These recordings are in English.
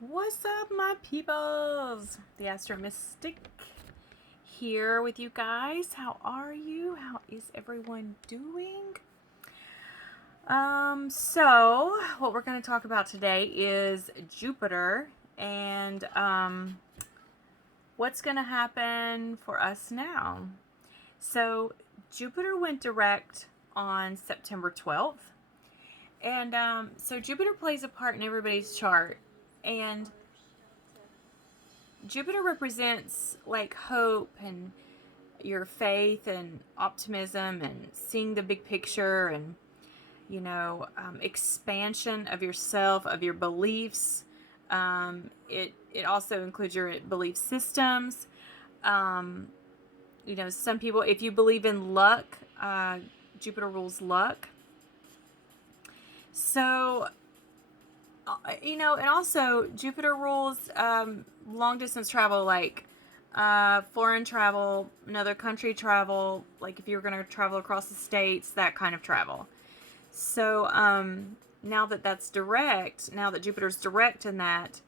What's up, my peoples? The Astro Mystic here with you guys. How are you? How is everyone doing? So what we're going to talk about today is Jupiter and what's going to happen for us now. So Jupiter went direct on September 12th. And so Jupiter plays a part in everybody's chart. And Jupiter represents like hope and your faith and optimism and seeing the big picture and expansion of yourself, of your beliefs. It also includes your belief systems. Some people, if you believe in luck, Jupiter rules luck. So, and also Jupiter rules long distance travel, like foreign travel, another country travel, like if you're going to travel across the states, that kind of travel. So now that Jupiter's direct in that,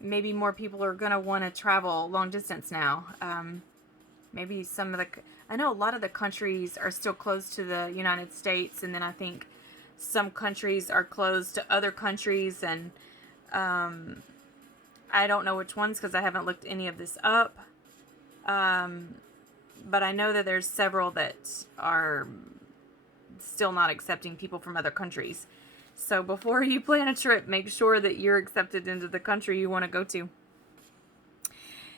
maybe more people are going to want to travel long distance now. Maybe I know a lot of the countries are still closed to the United States, and then I think some countries are closed to other countries, and I don't know which ones because I haven't looked any of this up. But I know that there's several that are still not accepting people from other countries. So before you plan a trip, make sure that you're accepted into the country you want to go to.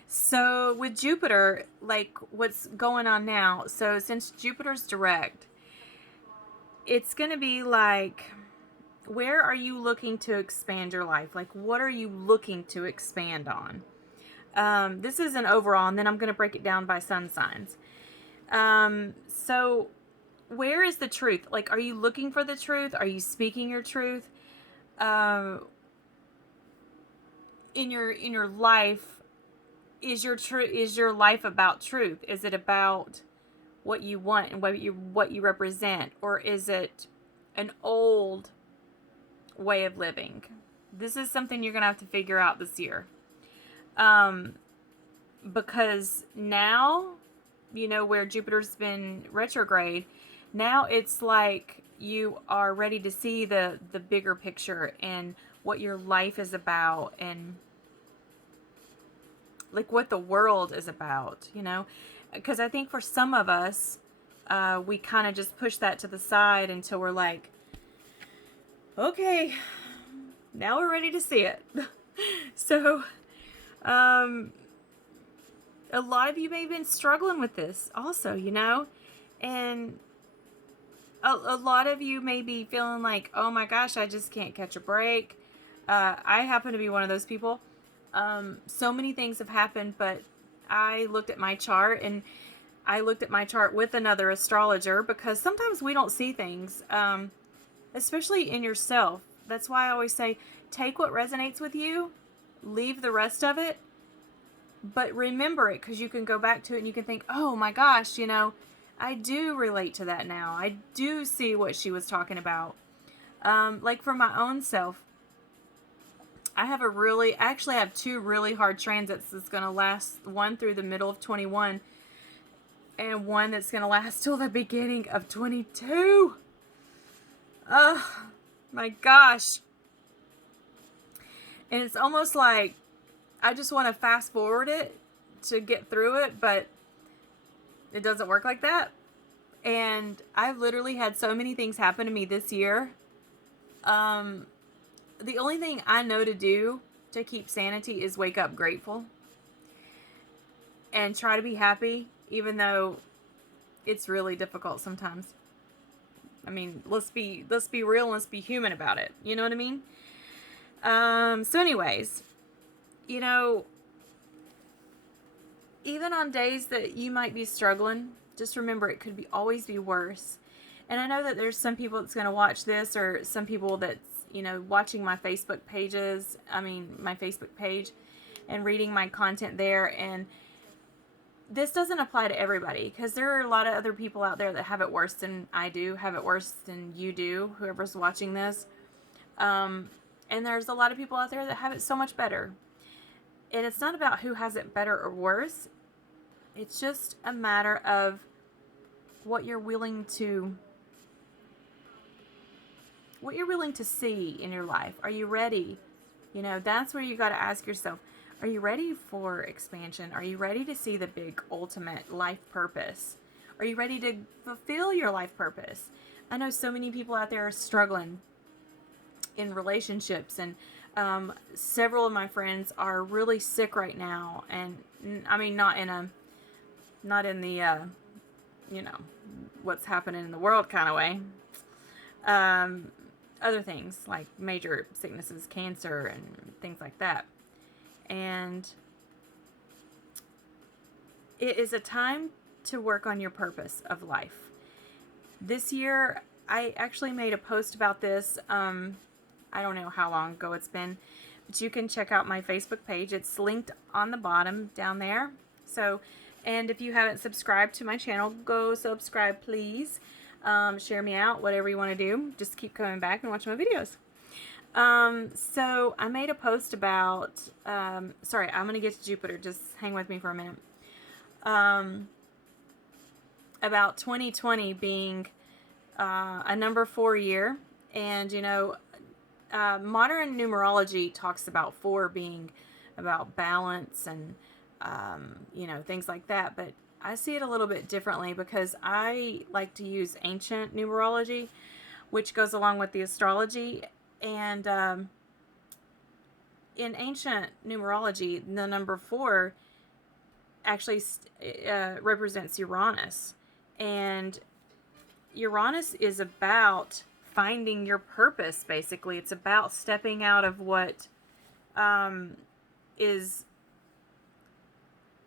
So with Jupiter, like what's going on now, so since Jupiter's direct, it's going to be like, where are you looking to expand your life? Like, what are you looking to expand on? This is an overall, and then I'm going to break it down by sun signs. So where is the truth? Like, are you looking for the truth? Are you speaking your truth? In your life, is your life about truth? Is it about what you want and what you represent, or is it an old way of living? This is something you're gonna have to figure out this year, because now, where Jupiter's been retrograde, now it's like you are ready to see the bigger picture and what your life is about, and like what the world is about, because I think for some of us, we kind of just push that to the side until we're like, okay, now we're ready to see it. So, a lot of you may have been struggling with this also, and a lot of you may be feeling like, oh my gosh, I just can't catch a break. I happen to be one of those people. So many things have happened, but I looked at my chart, and I looked at my chart with another astrologer, because sometimes we don't see things, especially in yourself. That's why I always say, take what resonates with you, leave the rest of it, but remember it, because you can go back to it and you can think, oh my gosh, I do relate to that now. I do see what she was talking about. Like for my own self, I actually have two really hard transits that's going to last, one through the middle of 21 and one that's going to last till the beginning of 22. Oh my gosh. And it's almost like I just want to fast forward it to get through it, but it doesn't work like that. And I've literally had so many things happen to me this year. The only thing I know to do to keep sanity is wake up grateful and try to be happy, even though it's really difficult sometimes. I mean, let's be real, let's be human about it. You know what I mean? So anyways, even on days that you might be struggling, just remember it could always be worse. And I know that there's some people that's going to watch this, or some people that's, watching my Facebook page and reading my content there. And this doesn't apply to everybody, because there are a lot of other people out there that have it worse than I do, have it worse than you do, whoever's watching this. And And there's a lot of people out there that have it so much better. And it's not about who has it better or worse. It's just a matter of what you're willing to see in your life. Are you ready? You know, that's where you got to ask yourself, are you ready for expansion? Are you ready to see the big ultimate life purpose? Are you ready to fulfill your life purpose? I know so many people out there are struggling in relationships, and several of my friends are really sick right now, and I mean not in the you know, what's happening in the world kind of way. Other things like major sicknesses, cancer, and things like that. And it is a time to work on your purpose of life. This year, I actually made a post about this. I don't know how long ago it's been, but you can check out my Facebook page. It's linked on the bottom down there. So, and if you haven't subscribed to my channel, go subscribe, please. Share me out, whatever you want to do. Just keep coming back and watch my videos. So I made a post about, sorry, I'm going to get to Jupiter. Just hang with me for a minute. About 2020 being a number 4 year. And, you know, modern numerology talks about 4 being about balance and, you know, things like that. But I see it a little bit differently because I like to use ancient numerology, which goes along with the astrology. And in ancient numerology, the number 4 actually represents Uranus. And Uranus is about finding your purpose, basically. It's about stepping out of what is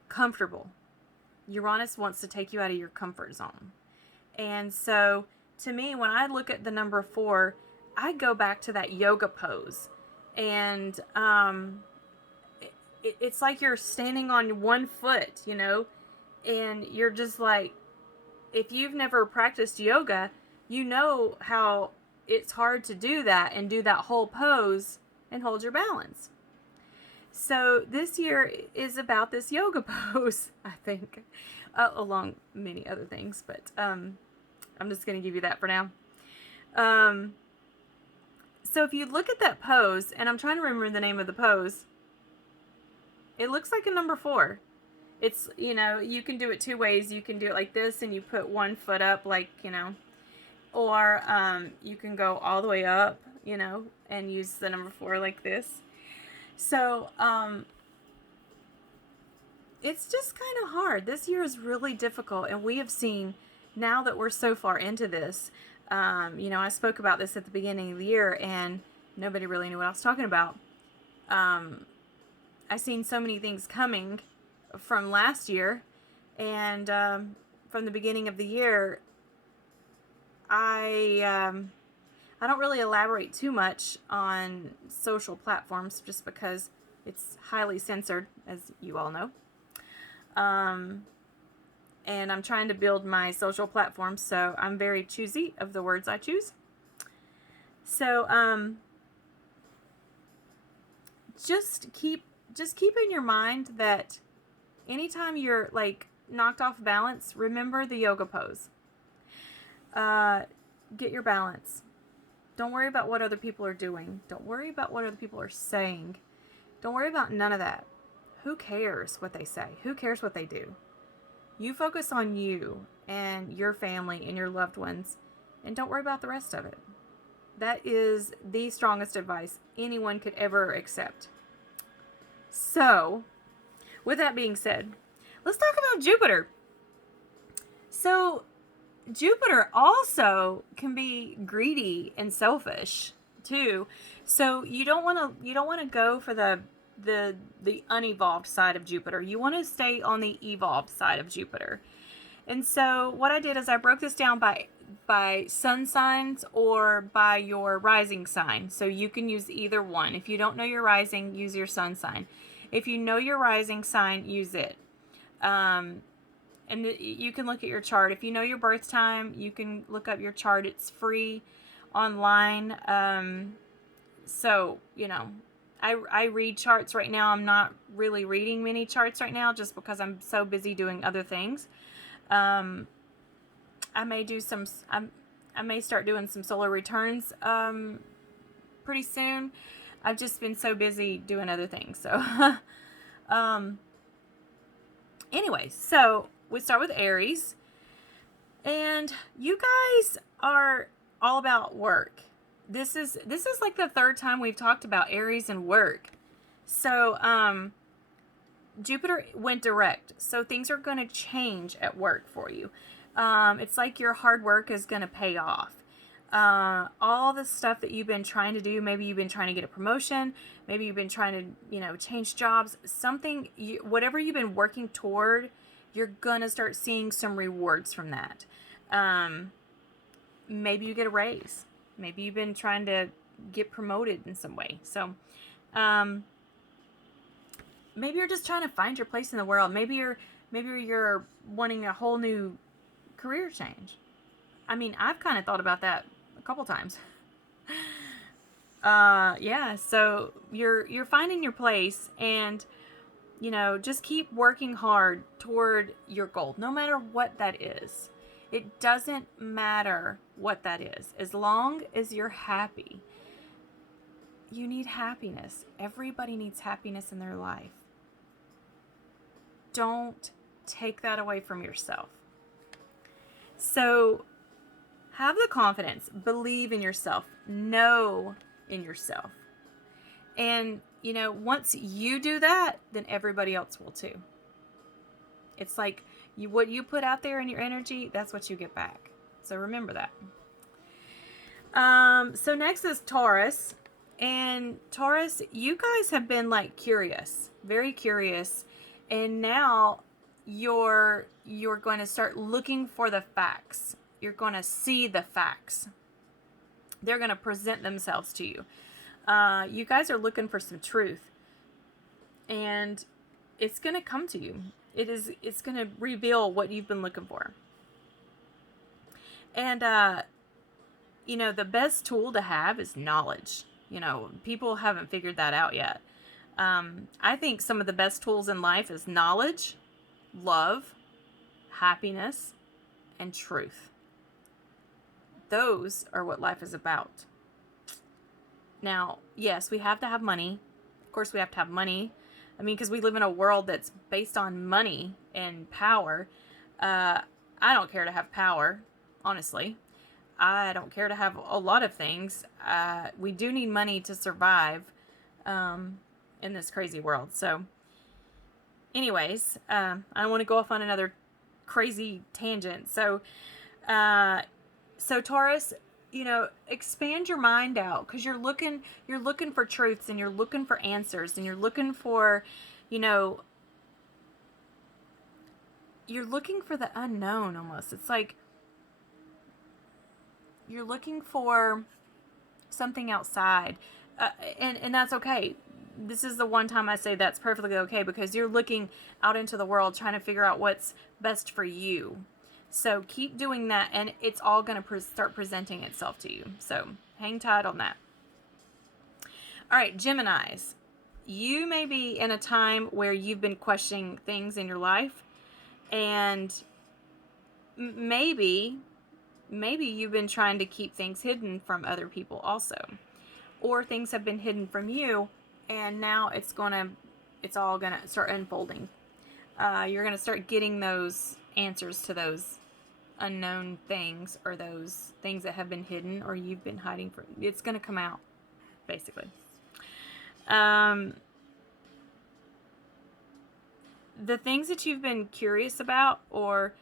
comfortable. Uranus wants to take you out of your comfort zone. And so, to me, when I look at the number 4, I go back to that yoga pose. And it's like you're standing on one foot, you know, and you're just like, if you've never practiced yoga, you know how it's hard to do that and do that whole pose and hold your balance. So this year is about this yoga pose, I think, along many other things, but I'm just going to give you that for now. So if you look at that pose, and I'm trying to remember the name of the pose, it looks like a number 4. It's, you know, you can do it 2 ways. You can do it like this, and you put one foot up, like, you know, or you can go all the way up, you know, and use the number 4 like this. So, it's just kind of hard. This year is really difficult, and we have seen, now that we're so far into this, you know, I spoke about this at the beginning of the year, and nobody really knew what I was talking about. I've seen so many things coming from last year, and from the beginning of the year, I don't really elaborate too much on social platforms just because it's highly censored, as you all know. And I'm trying to build my social platforms, so I'm very choosy of the words I choose. So, just keep in your mind that anytime you're like knocked off balance, remember the yoga pose. Get your balance. Don't worry about what other people are doing. Don't worry about what other people are saying. Don't worry about none of that. Who cares what they say? Who cares what they do? You focus on you and your family and your loved ones, and don't worry about the rest of it. That is the strongest advice anyone could ever accept. So, with that being said, let's talk about Jupiter. So, Jupiter also can be greedy and selfish too. So you don't want to go for the unevolved side of Jupiter. You want to stay on the evolved side of Jupiter. And so what I did is I broke this down by sun signs or by your rising sign. So you can use either one. If you don't know your rising, use your sun sign. If you know your rising sign, use it. And you can look at your chart. If you know your birth time, you can look up your chart. It's free online. So, I read charts right now. I'm not really reading many charts right now just because I'm so busy doing other things. I may do I may start doing some solar returns pretty soon. I've just been so busy doing other things. So, anyways, so we start with Aries, and you guys are all about work. This is like the third time we've talked about Aries and work. So, Jupiter went direct, so things are going to change at work for you. It's like your hard work is going to pay off. All the stuff that you've been trying to do, maybe you've been trying to get a promotion, maybe you've been trying to, change jobs, whatever you've been working toward, you're going to start seeing some rewards from that. Maybe you get a raise. Maybe you've been trying to get promoted in some way. So, maybe you're just trying to find your place in the world. Maybe you're wanting a whole new career change. I mean, I've kind of thought about that a couple times. Yeah, so you're finding your place, and just keep working hard toward your goal, no matter what that is. It doesn't matter what that is, as long as you're happy. You need happiness. Everybody needs happiness in their life. Don't take that away from yourself. So have the confidence, believe in yourself, know in yourself. And, once you do that, then everybody else will too. It's like what you put out there in your energy, that's what you get back. So remember that. So next is Taurus. And Taurus, you guys have been like curious, very curious. And now you're going to start looking for the facts. You're going to see the facts. They're going to present themselves to you. You guys are looking for some truth. And it's going to come to you. It's going to reveal what you've been looking for. And, the best tool to have is knowledge. People haven't figured that out yet. I think some of the best tools in life is knowledge, love, happiness, and truth. Those are what life is about. Now, yes, we have to have money. Of course, we have to have money. I mean, because we live in a world that's based on money and power. I don't care to have power, honestly. I don't care to have a lot of things. We do need money to survive in this crazy world. So, anyways, I don't want to go off on another crazy tangent. So Taurus, expand your mind out, because you're looking for truths, and you're looking for answers, and you're looking for, you're looking for the unknown almost. It's like you're looking for something outside, and that's okay. This is the one time I say that's perfectly okay, because you're looking out into the world trying to figure out what's best for you. So keep doing that, and it's all going to start presenting itself to you. So hang tight on that. All right, Geminis. You may be in a time where you've been questioning things in your life, and maybe you've been trying to keep things hidden from other people also. Or things have been hidden from you, and now it's all going to start unfolding. You're going to start getting those answers to those unknown things, or those things that have been hidden or you've been hiding from. It's going to come out, basically. The things that you've been curious about, or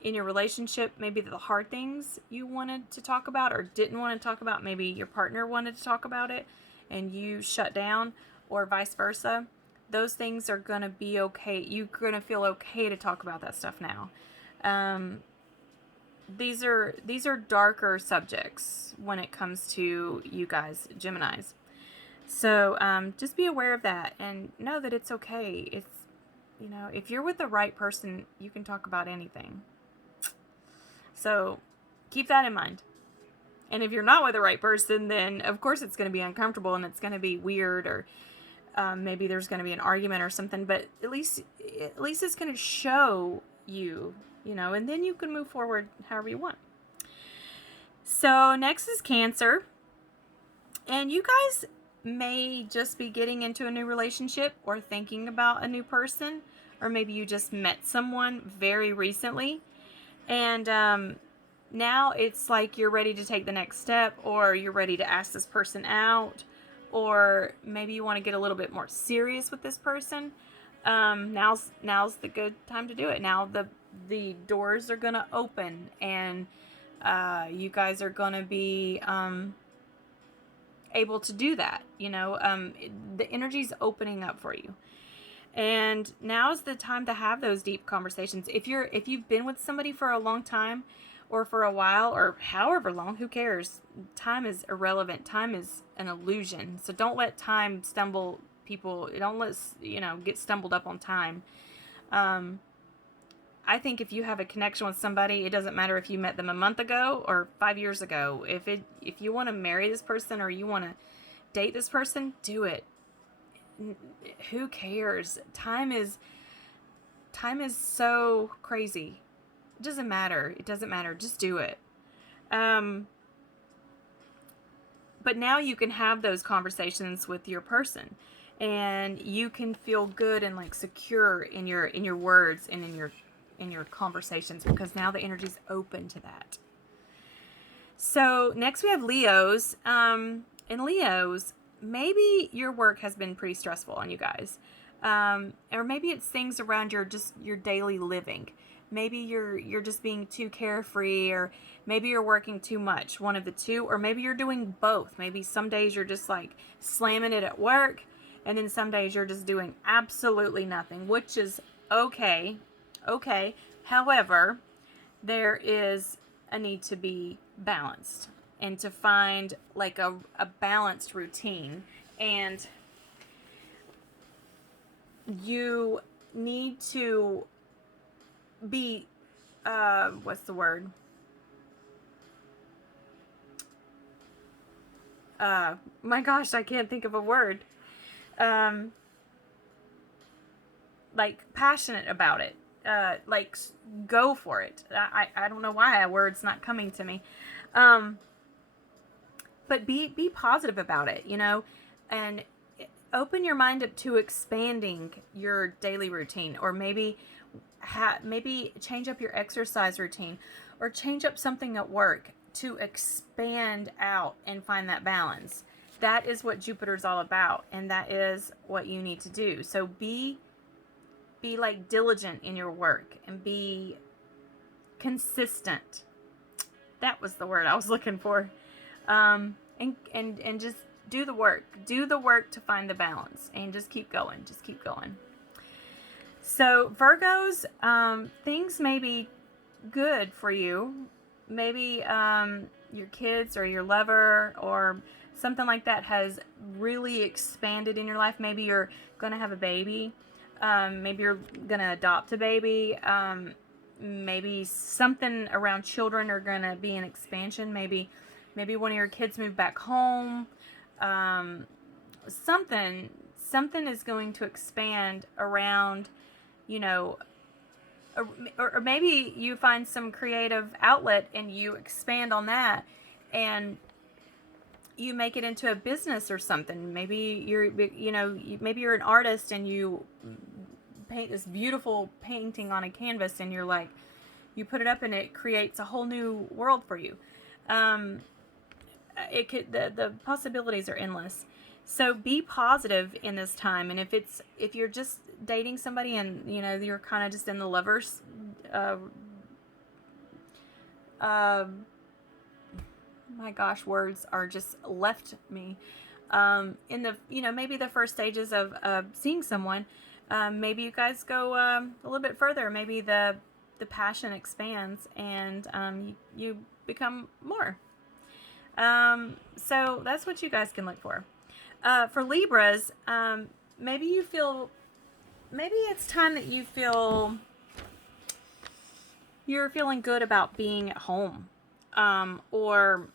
in your relationship, maybe the hard things you wanted to talk about or didn't want to talk about, maybe your partner wanted to talk about it and you shut down, or vice versa. Those things are going to be okay. You're going to feel okay to talk about that stuff now. These are darker subjects when it comes to you guys, Geminis. So just be aware of that, and know that it's okay. It's, if you're with the right person, you can talk about anything. So keep that in mind. And if you're not with the right person, then of course it's going to be uncomfortable and it's going to be weird, or maybe there's going to be an argument or something. But at least it's going to show you, and then you can move forward however you want. So next is Cancer. And you guys may just be getting into a new relationship or thinking about a new person, or maybe you just met someone very recently. And now it's like you're ready to take the next step, or you're ready to ask this person out, or maybe you want to get a little bit more serious with this person. Now's the good time to do it. Now the doors are going to open, and you guys are going to be able to do that. The energy's opening up for you. And now is the time to have those deep conversations. If you've been with somebody for a long time, or for a while, or however long, who cares? Time is irrelevant. Time is an illusion. So don't let time stumble people. Don't let get stumbled up on time. I think if you have a connection with somebody, it doesn't matter if you met them a month ago or 5 years ago. If you want to marry this person, or you want to date this person, do it. Who cares? Time is so crazy. It doesn't matter. Just do it. But now you can have those conversations with your person, and you can feel good and like secure in your words and in your conversations, because now the energy's open to that. So next we have Leos. And Leos, maybe your work has been pretty stressful on you guys. Or maybe it's things around your daily living. Maybe you're just being too carefree, or maybe you're working too much, one of the two, or maybe you're doing both. Maybe some days you're just like slamming it at work, and then some days you're just doing absolutely nothing, which is okay. However, there is a need to be balanced, and to find like a balanced routine. And you need to be, what's the word? My gosh, I can't think of a word. Like passionate about it. Like go for it. I don't know why a word's not coming to me. But be positive about it, and open your mind up to expanding your daily routine, or maybe change up your exercise routine, or change up something at work to expand out and find that balance. That is what Jupiter's all about, and that is what you need to do. So be like diligent in your work, and be consistent. That was the word I was looking for. And just do the work. Do the work to find the balance, and just keep going. So Virgos, things may be good for you. Maybe your kids or your lover or something like that has really expanded in your life. Maybe you're going to have a baby. Maybe you're going to adopt a baby. Maybe something around children are going to be an expansion. Maybe one of your kids moved back home. Something is going to expand around, or maybe you find some creative outlet and you expand on that, and you make it into a business or something. Maybe maybe you're an artist and you paint this beautiful painting on a canvas, and you're like, you put it up and it creates a whole new world for you. It could, the possibilities are endless. So be positive in this time. And if you're just dating somebody and you're kind of just in the lovers my gosh, words are just left me. In the maybe the first stages of seeing someone, maybe you guys go a little bit further. Maybe the passion expands, and you become more. So that's what you guys can look for. For Libras, maybe it's time that you feel you're feeling good about being at home, or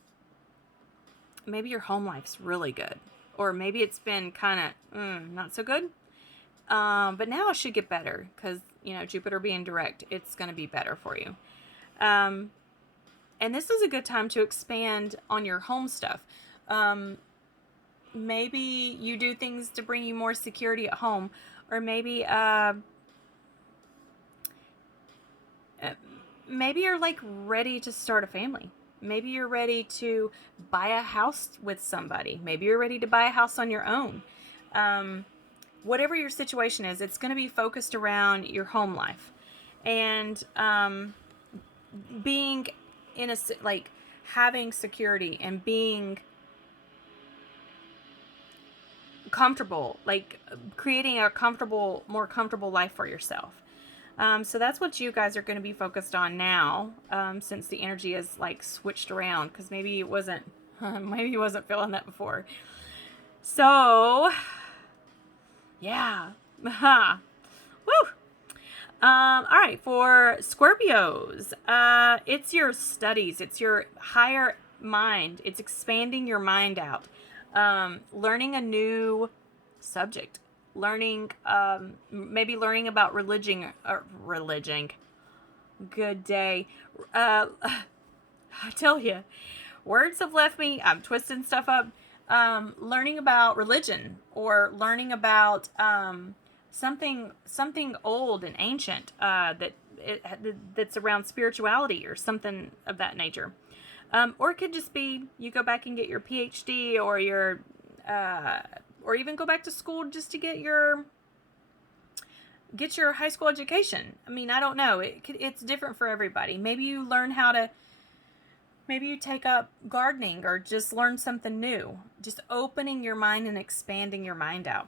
maybe your home life's really good, or maybe it's been kind of not so good. But now it should get better because, Jupiter being direct, it's going to be better for you. And this is a good time to expand on your home stuff. Maybe you do things to bring you more security at home, or maybe you're like ready to start a family. Maybe you're ready to buy a house with somebody. Maybe you're ready to buy a house on your own. Whatever your situation is, it's going to be focused around your home life. And being in having security and being comfortable, like creating a more comfortable life for yourself. So that's what you guys are going to be focused on now, since the energy is like switched around, because maybe it wasn't, maybe you wasn't feeling that before. So, yeah. Woo! All right, for Scorpios, it's your studies, it's your higher mind, it's expanding your mind out, learning a new subject, maybe learning about religion. Good day. I tell you, words have left me. I'm twisting stuff up. Learning about religion, or learning about something old and ancient that's around spirituality or something of that nature. Or it could just be you go back and get your PhD, or your or even go back to school just to get your high school education. I mean, I don't know. It's different for everybody. Maybe you learn maybe you take up gardening, or just learn something new. Just opening your mind and expanding your mind out.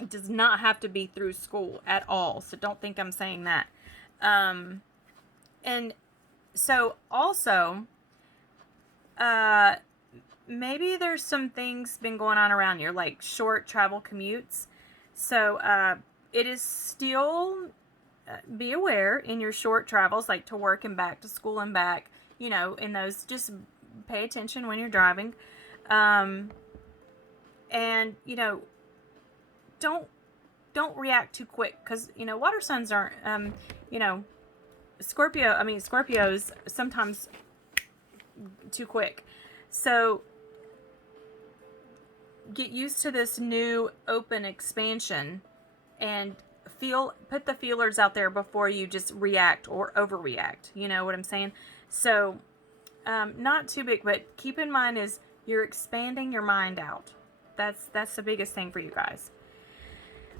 It does not have to be through school at all. So don't think I'm saying that. And so also, maybe there's some things been going on around you, like short travel commutes. So it is still, be aware in your short travels, like to work and back, to school and back, in those, just pay attention when you're driving. And, don't react too quick, because, water signs aren't, Scorpios sometimes too quick. So get used to this new open expansion, and put the feelers out there before you just react or overreact. You know what I'm saying? So, not too big, but keep in mind is you're expanding your mind out. That's the biggest thing for you guys.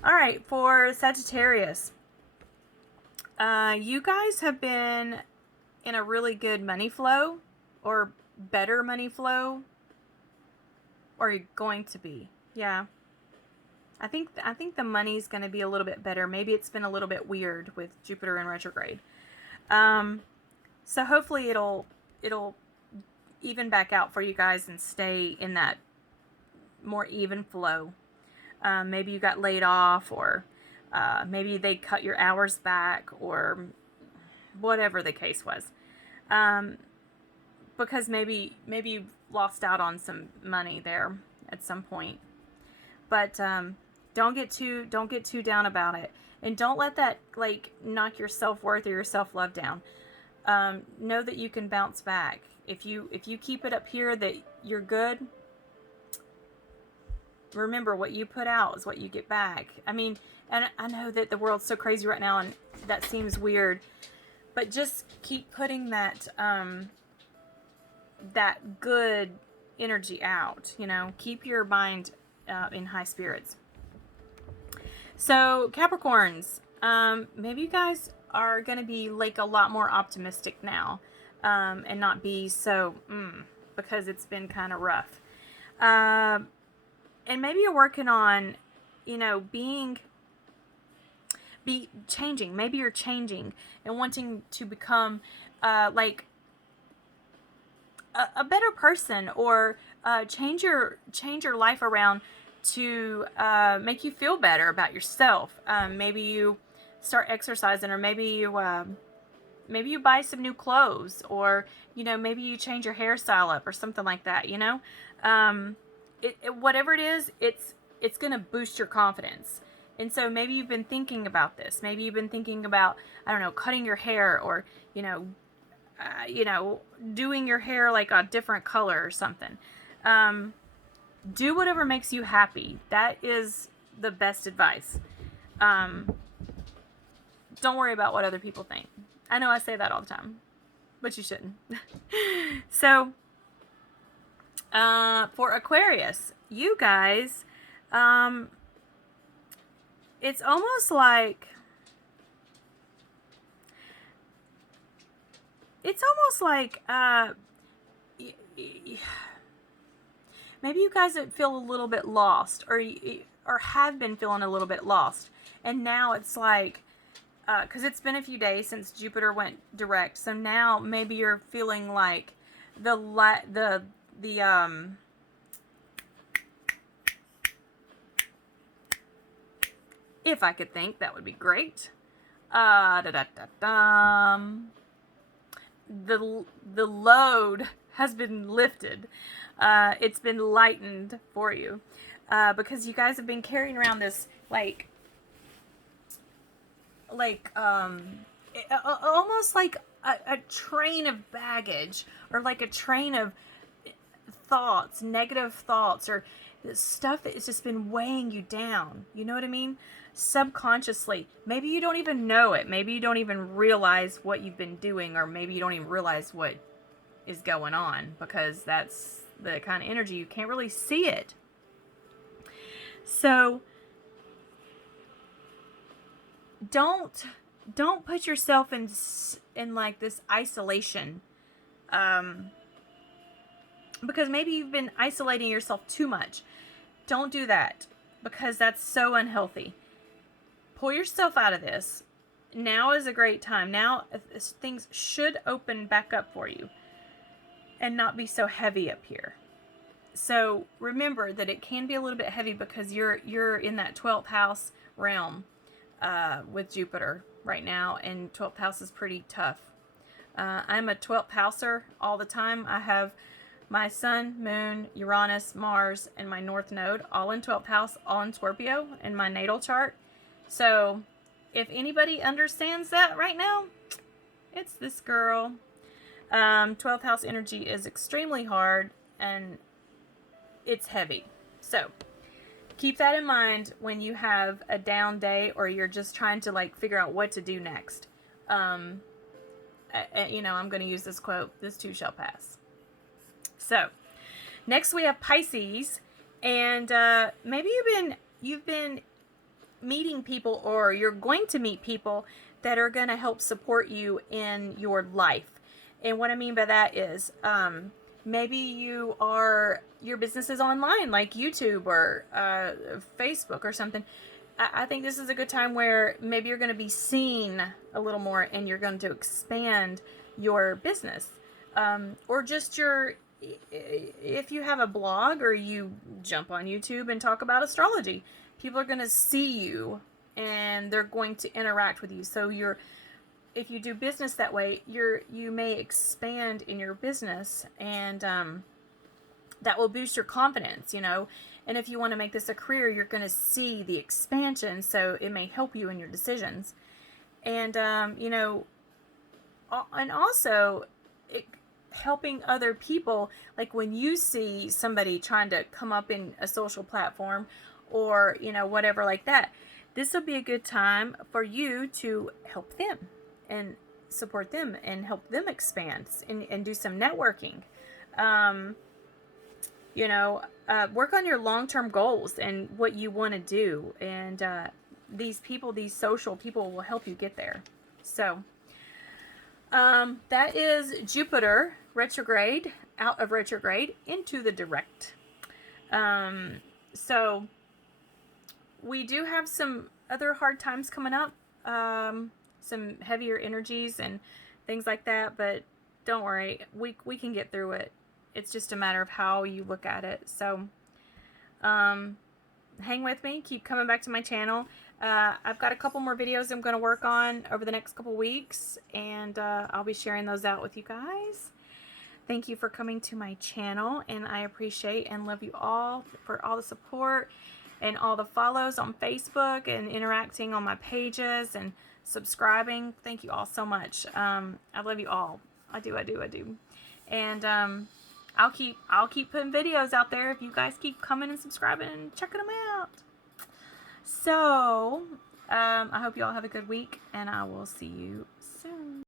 All right, for Sagittarius, you guys have been in a really good money flow, or better money flow, or you're going to be. Yeah. I think the money's going to be a little bit better. Maybe it's been a little bit weird with Jupiter in retrograde. So hopefully it'll even back out for you guys and stay in that more even flow. Maybe you got laid off, or maybe they cut your hours back, or whatever the case was. Because maybe you lost out on some money there at some point. But don't get too down about it, and don't let that knock your self-worth or your self-love down. Know that you can bounce back. If you keep it up here that you're good, remember what you put out is what you get back. I mean, and I know that the world's so crazy right now, and that seems weird, but just keep putting that that good energy out. Keep your mind in high spirits. So Capricorns, maybe you guys are going to be a lot more optimistic now, and not be so because it's been kind of rough. And maybe you're working on changing. Maybe you're changing and wanting to become a better person, or change your life around to make you feel better about yourself. Maybe you start exercising, or maybe you maybe you buy some new clothes, or, maybe you change your hairstyle up or something like that, whatever it is, it's going to boost your confidence. And so maybe you've been thinking about this. Maybe you've been thinking about, I don't know, cutting your hair, or, doing your hair like a different color or something. Do whatever makes you happy. That is the best advice. Don't worry about what other people think. I know I say that all the time, but you shouldn't. So, for Aquarius, you guys, it's almost like, maybe you guys feel a little bit lost, or have been feeling a little bit lost, and now it's like, because it's been a few days since Jupiter went direct, so now maybe you're feeling like if I could think, that would be great. The load has been lifted. It's been lightened for you, because you guys have been carrying around this almost like a train of baggage, or like a train of thoughts, negative thoughts, or stuff that has just been weighing you down. You know what I mean? Subconsciously. Maybe you don't even know it. Maybe you don't even realize what you've been doing, or maybe you don't even realize what is going on, because that's the kind of energy you can't really see it. So don't put yourself in like this isolation, because maybe you've been isolating yourself too much. Don't do that, because that's so unhealthy. Pull yourself out of this. Now is a great time. Now things should open back up for you and not be so heavy up here. So remember that it can be a little bit heavy, because you're in that 12th house realm with Jupiter right now, and 12th house is pretty tough. I'm a 12th houser all the time. I have my Sun, Moon, Uranus, Mars, and my North Node all in 12th house, all in Scorpio in my natal chart. So if anybody understands that right now, it's this girl. 12th house energy is extremely hard, and it's heavy. So keep that in mind when you have a down day, or you're just trying to figure out what to do next. I'm going to use this quote: "This too shall pass." So next we have Pisces, and maybe you've been meeting people, or you're going to meet people that are going to help support you in your life. And what I mean by that is, maybe your business is online, like YouTube or Facebook or something. I think this is a good time where maybe you're going to be seen a little more, and you're going to expand your business. Or just if you have a blog, or you jump on YouTube and talk about astrology, people are going to see you, and they're going to interact with you. So if you do business that way, you may expand in your business, and that will boost your confidence, And if you want to make this a career, you're going to see the expansion, so it may help you in your decisions. And and also helping other people, like when you see somebody trying to come up in a social platform, or whatever like that, this will be a good time for you to help them and support them and help them expand, and do some networking. Work on your long-term goals and what you want to do, and these social people will help you get there. So that is Jupiter retrograde, out of retrograde into the direct. So we do have some other hard times coming up, some heavier energies and things like that, but don't worry, we can get through it. It's just a matter of how you look at it. So hang with me. Keep coming back to my channel. I've got a couple more videos I'm going to work on over the next couple weeks, and I'll be sharing those out with you guys. Thank you for coming to my channel, and I appreciate and love you all for all the support and all the follows on Facebook and interacting on my pages and subscribing. Thank you all so much. I love you all. I do. And I'll keep putting videos out there if you guys keep coming and subscribing and checking them out. So I hope you all have a good week, and I will see you soon.